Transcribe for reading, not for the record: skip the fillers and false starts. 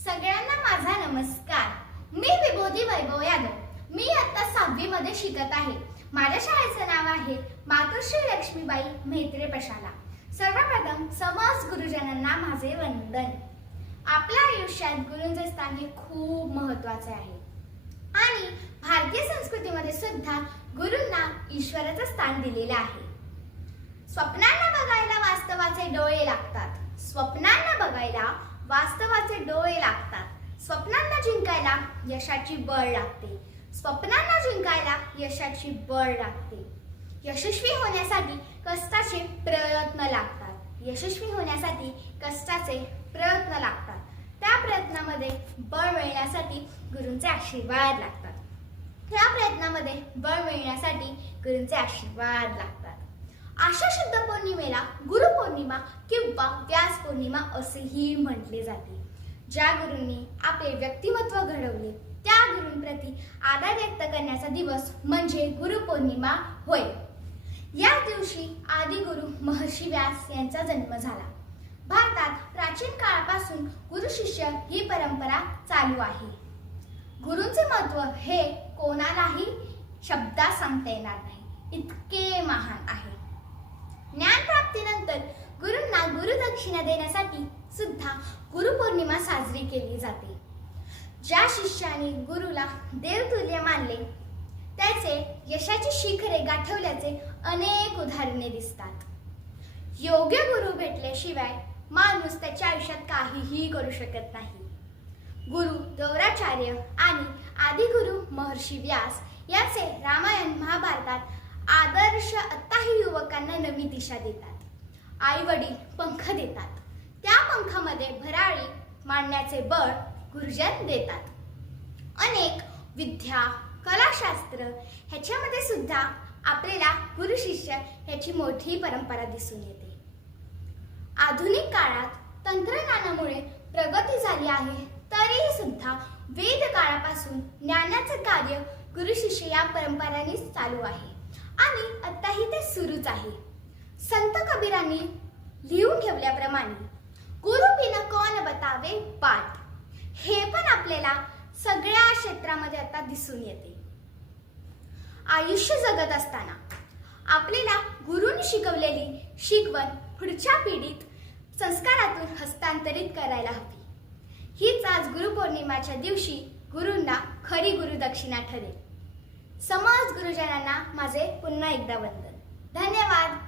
सगळ्यांना माझा नमस्कार. मी विभूती वैभव यादव. मी आता 6वी मध्ये शिकत आहे. माझ्या शाळेचे नाव आहे मातोश्री लक्ष्मीबाई म्हेत्रे प्रशाला. सर्वप्रथम समस्त गुरुजनांना माझे वंदन. आपल्या आयुष्यात गुरूंचे स्थान हे खूप महत्त्वाचे आहे आणि भारतीय संस्कृतीमध्ये सुद्धा गुरूंना ईश्वराचे स्थान दिलेले आहे. स्वप्नांना बघायला वास्तवाचे डोळे लागतात. स्वप्नांना बघायला वास्तवाचे डोळे लागतात. स्वप्नांना जिंकायला यशाची बळ लागते. स्वप्नांना जिंकायला यशाची बळ लागते. यशस्वी होण्यासाठी कष्टाचे प्रयत्न लागतात. यशस्वी होण्यासाठी कष्टाचे प्रयत्न लागतात. त्या प्रयत्नामध्ये बळ मिळण्यासाठी गुरूंचे आशीर्वाद लागतात. त्या प्रयत्नामध्ये बळ मिळण्यासाठी गुरूंचे आशीर्वाद लागतात. आषाढ शुद्ध पौर्णिमेला गुरुपौर्णिमा किंवा व्यास पौर्णिमा असेही म्हटले जाते. ज्या गुरूंनी आपले व्यक्तिमत्व घडवले त्या गुरूंप्रती आदर व्यक्त करण्याचा दिवस म्हणजे गुरुपौर्णिमा होय. या दिवशी आदिगुरु महर्षी व्यास यांचा जन्म झाला. भारतात प्राचीन काळापासून गुरु शिष्य ही परंपरा चालू आहे. गुरूंचे महत्त्व हे कोणालाही शब्दात सांगता येणार नाही, इतके महान आहे. ज्ञान प्राप्तीनंतर गुरूंना गुरुदक्षिणा देण्यासाठी सुद्धा गुरुपौर्णिमा साजरी केली जाते. ज्या शिष्याने गुरुला देवतुल्य मानले त्याचे यशाची शिखरे गाठवल्याचे अनेक उदाहरणे दिसतात. योग्य गुरु भेटल्याशिवाय माणूस त्याच्या आयुष्यात काहीही करू शकत नाही. गुरु गौराचार्य आणि आदिगुरु महर्षी व्यास याचे रामायण महाभारतात आदर्श आताही युवकांना नवी दिशा देतात. आई वडील पंख देतात. त्या पंखामध्ये भरारी मांडण्याचे बळ गुरुजन देतात. अनेक विद्या कलाशास्त्र ह्याच्यामध्ये सुद्धा आपल्याला गुरु शिष्य ह्याची मोठी परंपरा दिसून येते. आधुनिक काळात तंत्रज्ञानामुळे प्रगती झाली आहे तरीही सुद्धा वेद काळापासून ज्ञानाचे कार्य गुरु शिष्य या परंपरांनी चालू आहे आणि आताही ते सुरूच आहे. संत कबीरांनी लिहून ठेवल्याप्रमाणे गुरु बिना कौन बतावे बाट, हे पण आपल्याला सगळ्या क्षेत्रामध्ये आता दिसून येते. आयुष्य जगत असताना आपल्याला गुरूंनी शिकवलेली शिकवण पुढच्या पिढीत संस्कारातून हस्तांतरित करायला हवी. हीच आज गुरुपौर्णिमेच्या दिवशी गुरूंना खरी गुरुदक्षिणा ठरेल. समस्त गुरुजनांना माझे पुन्हा एकदा वंदन. धन्यवाद.